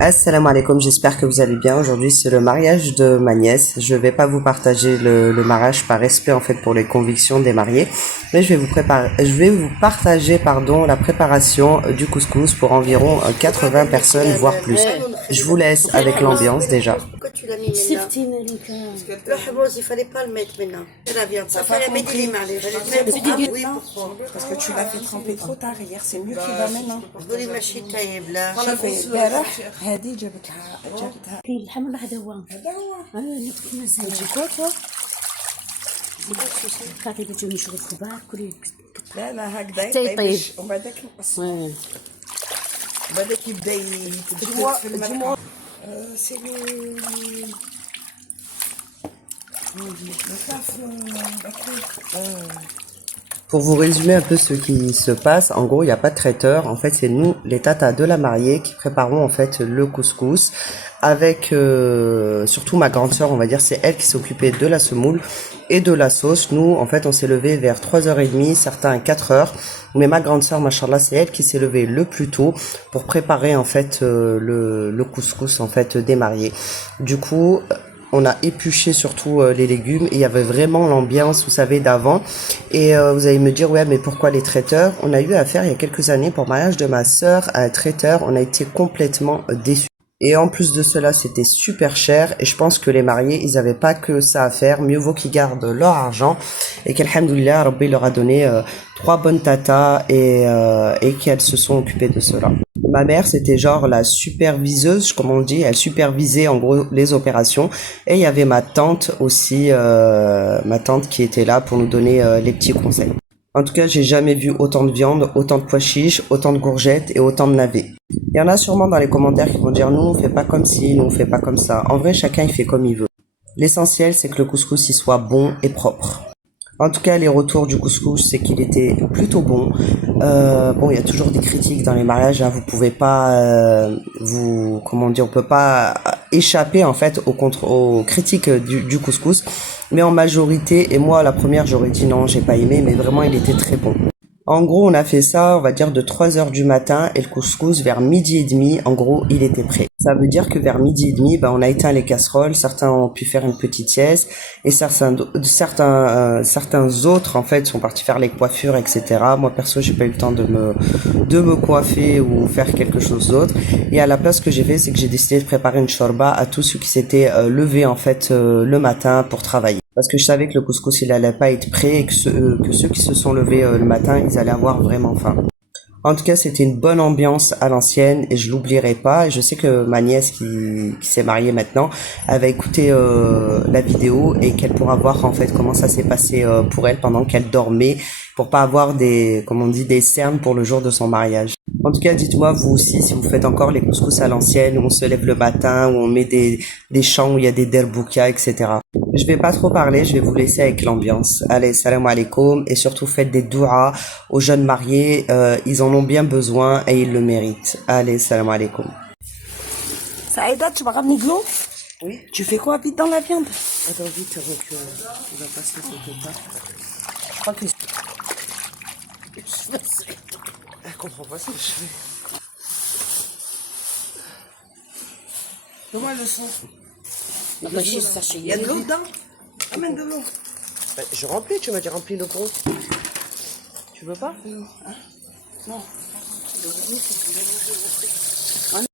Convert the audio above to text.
Assalamu alaikum, j'espère que vous allez bien. Aujourd'hui, c'est le mariage de ma nièce. Je vais pas vous partager le mariage par respect en fait pour les convictions des mariés, mais je vais vous partager la préparation du couscous pour environ 80 personnes voire plus. Je vous laisse avec l'ambiance déjà. Pourquoi tu l'as mis maintenant? Le hummus, il fallait pas le mettre maintenant. C'est la viande. Ça fait la médine, oui, pourquoi? Parce que tu l'as fait tremper trop tard hier, c'est mieux qu'il va maintenant. قولي ماشي طيب لا. امبارح هذه جابتها الحمل هذا هو هذا هو نطفي مزال تجي كوتو. خاطر يجوا نشوف الكبار كل لا لا هكذا حتى يطيب. ومن بعدك نقص ومن بعدك يبدا يتجمد في الماء. سي Pour vous résumer un peu ce qui se passe, en gros, il n'y a pas de traiteur. En fait, c'est nous, les tatas de la mariée, qui préparons en fait le couscous avec surtout ma grande sœur, on va dire, c'est elle qui s'occupait de la semoule et de la sauce. Nous, en fait, on s'est levé vers 3h30, certains à 4h. Mais ma grande sœur, machallah, c'est elle qui s'est levée le plus tôt pour préparer en fait le couscous en fait des mariés. Du coup, on a épluché surtout les légumes et il y avait vraiment l'ambiance, vous savez, d'avant. Et vous allez me dire, ouais, mais pourquoi les traiteurs? On a eu affaire il y a quelques années pour le mariage de ma sœur à un traiteur. On a été complètement déçus. Et en plus de cela, c'était super cher. Et je pense que les mariés, ils avaient pas que ça à faire. Mieux vaut qu'ils gardent leur argent. Et qu'alhamdoulilah, Rabbi leur a donné 3 bonnes tatas et qu'elles se sont occupées de cela. Ma mère, c'était genre la superviseuse, comme on dit, elle supervisait en gros les opérations. Et il y avait ma tante aussi, ma tante qui était là pour nous donner les petits conseils. En tout cas, j'ai jamais vu autant de viande, autant de pois chiches, autant de courgettes et autant de navets. Il y en a sûrement dans les commentaires qui vont dire nous on fait pas comme ci, nous on fait pas comme ça. En vrai, chacun il fait comme il veut. L'essentiel, c'est que le couscous il soit bon et propre. En tout cas, les retours du couscous, c'est qu'il était plutôt bon. Bon, il y a toujours des critiques dans les mariages. Hein. Vous pouvez pas, on peut pas échapper en fait aux critiques du couscous. Mais en majorité, et moi la première, j'aurais dit non, j'ai pas aimé, mais vraiment, il était très bon. En gros, on a fait ça, on va dire de 3h du matin et le couscous vers 12h30, en gros, il était prêt. Ça veut dire que vers 12h30, on a éteint les casseroles, certains ont pu faire une petite sieste et certains autres, en fait, sont partis faire les coiffures, etc. Moi, perso, j'ai pas eu le temps de me coiffer ou faire quelque chose d'autre. Et à la place, ce que j'ai fait, c'est que j'ai décidé de préparer une shorba à tous ceux qui s'étaient levés, en fait, le matin pour travailler. Parce que je savais que le couscous il allait pas être prêt et que ceux qui se sont levés le matin ils allaient avoir vraiment faim. En tout cas, c'était une bonne ambiance à l'ancienne et je l'oublierai pas. Et je sais que ma nièce qui s'est mariée maintenant, elle va écouter la vidéo et qu'elle pourra voir en fait comment ça s'est passé pour elle pendant qu'elle dormait pour pas avoir des cernes pour le jour de son mariage. En tout cas, dites-moi vous aussi si vous faites encore les couscous à l'ancienne où on se lève le matin, où on met des chants où il y a des derbouka, etc. Je vais pas trop parler, je vais vous laisser avec l'ambiance. Allez, salam alaikum et surtout faites des douas aux jeunes mariés, ils en ont bien besoin et ils le méritent. Allez, salam alaikum. Saïda, tu vas ramener de l'eau? Oui. Tu fais quoi vite dans la viande? Attends vite avant que on va passer quelque part. Je crois que elle comprend pas ce que je fais. Donne-moi le son. Il Il y a de l'eau dedans? Amène de l'eau. Je remplis, tu m'as dit remplis le gros. Tu veux pas? Non.